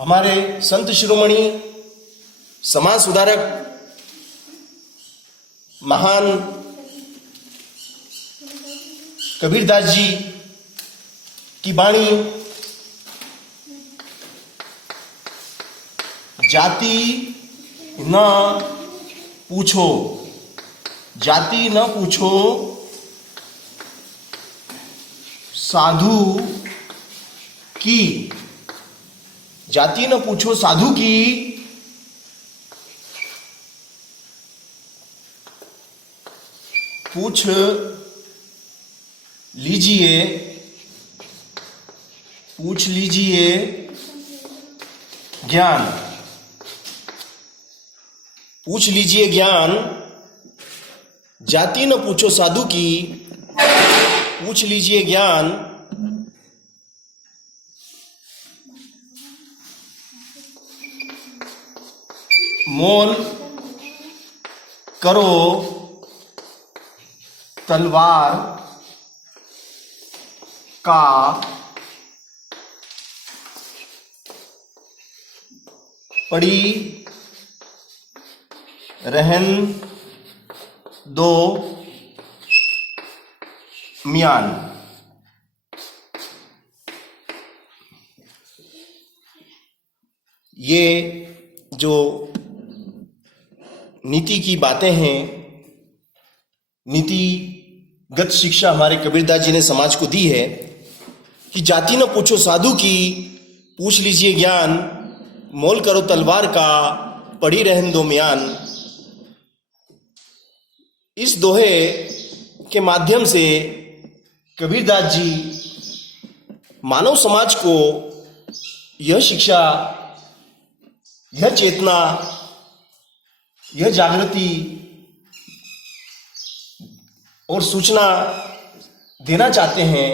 हमारे संत शिरोमणि समाज सुधारक महान कबीरदास जी की वाणी जाति न पूछो, जाति न पूछो साधु की, जाति न पूछो साधु की, पूछ लीजिए, पूछ लीजिए ज्ञान, पूछ लीजिए ज्ञान। जाति न पूछो साधु की, पूछ लीजिए ज्ञान। मोल करो तलवार का, पड़ी रहन दो म्यान। ये जो नीति की बातें हैं, नीतिगत शिक्षा हमारे कबीरदास जी ने समाज को दी है कि जाति न पूछो साधु की, पूछ लीजिए ज्ञान। मोल करो तलवार का, पड़ी रहन दो म्यान। इस दोहे के माध्यम से कबीरदास जी मानव समाज को यह शिक्षा, यह चेतना, यह जागृति और सूचना देना चाहते हैं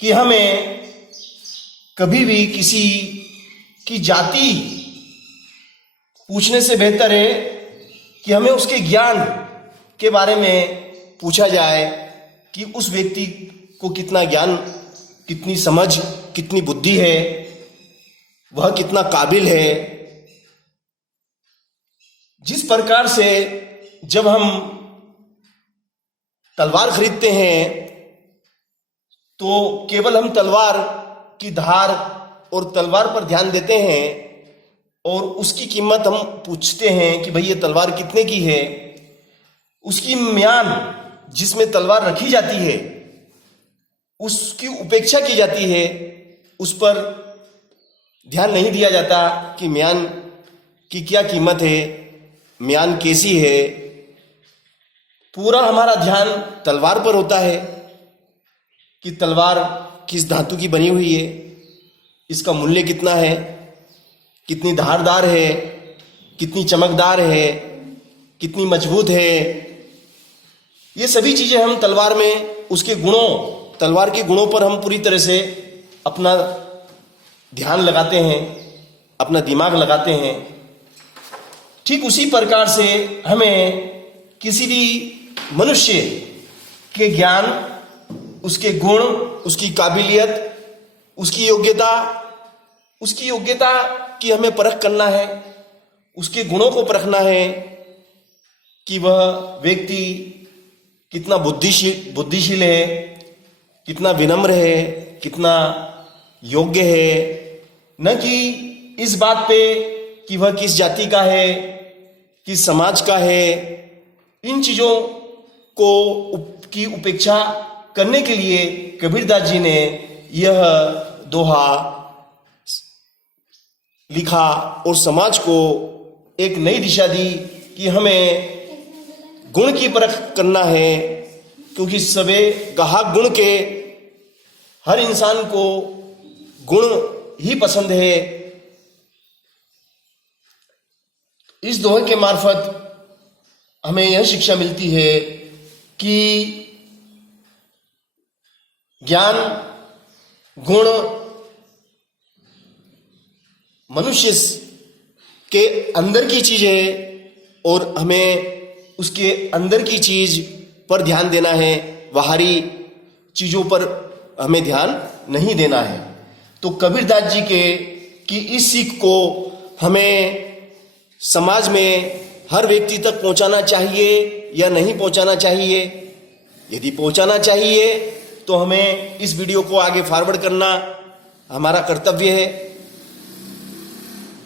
कि हमें कभी भी किसी की जाति पूछने से बेहतर है कि हमें उसके ज्ञान के बारे में पूछा जाए कि उस व्यक्ति को कितना ज्ञान, कितनी समझ, कितनी बुद्धि है, वह कितना काबिल है। जिस प्रकार से जब हम तलवार खरीदते हैं तो केवल हम तलवार की धार और तलवार पर ध्यान देते हैं और उसकी कीमत हम पूछते हैं कि भाई ये तलवार कितने की है। उसकी म्यान जिसमें तलवार रखी जाती है उसकी उपेक्षा की जाती है, उस पर ध्यान नहीं दिया जाता कि म्यान की क्या कीमत है, म्यान कैसी है। पूरा हमारा ध्यान तलवार पर होता है कि तलवार किस धातु की बनी हुई है, इसका मूल्य कितना है, कितनी धारदार है, कितनी चमकदार है, कितनी मजबूत है। ये सभी चीजें हम तलवार में उसके गुणों, तलवार के गुणों पर हम पूरी तरह से अपना ध्यान लगाते हैं, अपना दिमाग लगाते हैं। ठीक उसी प्रकार से हमें किसी भी मनुष्य के ज्ञान, उसके गुण, उसकी काबिलियत, उसकी योग्यता की हमें परख करना है, उसके गुणों को परखना है कि वह व्यक्ति कितना बुद्धिशील है, कितना विनम्र है, कितना योग्य है। न कि इस बात पे कि वह किस जाति का है, किस समाज का है। इन चीजों की उपेक्षा करने के लिए कबीरदास जी ने यह दोहा लिखा और समाज को एक नई दिशा दी कि हमें गुण की परख करना है, क्योंकि सबे गाहक गुण के, हर इंसान को गुण ही पसंद है। इस दोहे के मार्फत हमें यह शिक्षा मिलती है कि ज्ञान, गुण मनुष्य के अंदर की चीज है और हमें उसके अंदर की चीज पर ध्यान देना है, बाहरी चीजों पर हमें ध्यान नहीं देना है। तो कबीरदास जी के कि इस सीख को हमें समाज में हर व्यक्ति तक पहुंचाना चाहिए या नहीं पहुंचाना चाहिए। यदि पहुंचाना चाहिए तो हमें इस वीडियो को आगे फॉरवर्ड करना हमारा कर्तव्य है,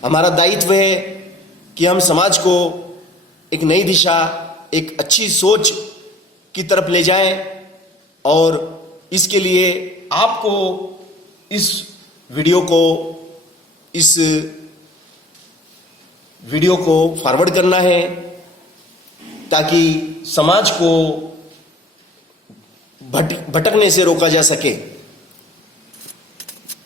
हमारा दायित्व है कि हम समाज को एक नई दिशा, एक अच्छी सोच की तरफ ले जाएं। और इसके लिए आपको इस वीडियो को फॉरवर्ड करना है ताकि समाज को भटकने से रोका जा सके।